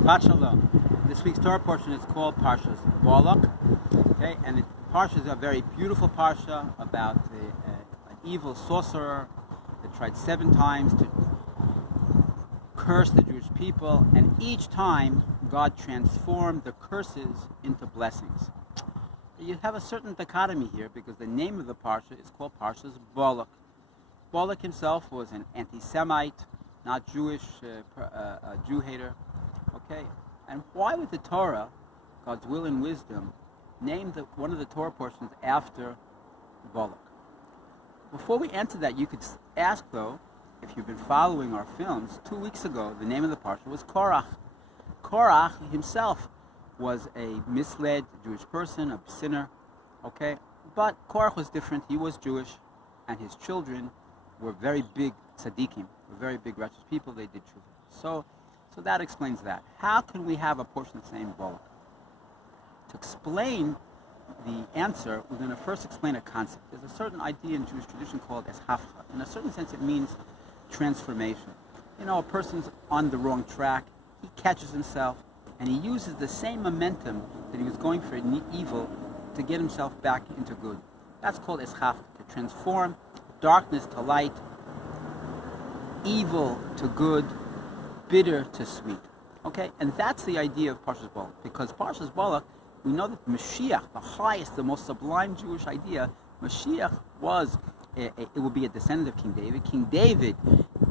Shabbat Shalom. This week's Torah portion is called Parshas Balak. Okay, and the Parsha is a very beautiful Parsha about an evil sorcerer that tried 7 times to curse the Jewish people, and each time God transformed the curses into blessings. You have a certain dichotomy here because the name of the Parsha is called Parshas Balak. Balak himself was an anti-Semite, not Jewish, a Jew hater. Okay, and why would the Torah, God's will and wisdom, name one of the Torah portions after Balak? Before we answer that, you could ask, though, if you've been following our films, 2 weeks ago, the name of the parsha was Korach. Korach himself was a misled Jewish person, a sinner, okay? But Korach was different. He was Jewish, and his children were very big tzaddikim, were very big righteous people. They did tshuva. So that explains that. How can we have a portion that's named Balak? To explain the answer, we're going to first explain a concept. There's a certain idea in Jewish tradition called eshafcha. In a certain sense, it means transformation. You know, a person's on the wrong track, he catches himself, and he uses the same momentum that he was going for evil to get himself back into good. That's called eshafcha, to transform darkness to light, evil to good, bitter to sweet. Okay, and that's the idea of Parshas Balak, because Parshas Balak, we know that Mashiach, the highest, the most sublime Jewish idea, Mashiach was, it will be a descendant of King David. King David,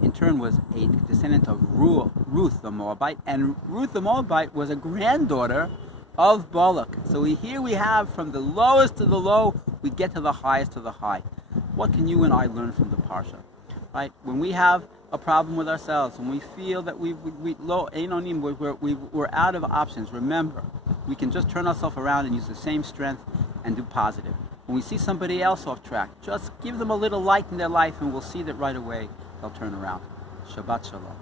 in turn, was a descendant of Ruth the Moabite, and Ruth the Moabite was a granddaughter of Balak. So here we have from the lowest to the low, we get to the highest to the high. What can you and I learn from the Parsha? Right? When we have a problem with ourselves, when we feel that we're out of options, remember, we can just turn ourselves around and use the same strength and do positive. When we see somebody else off track, just give them a little light in their life and we'll see that right away they'll turn around. Shabbat Shalom.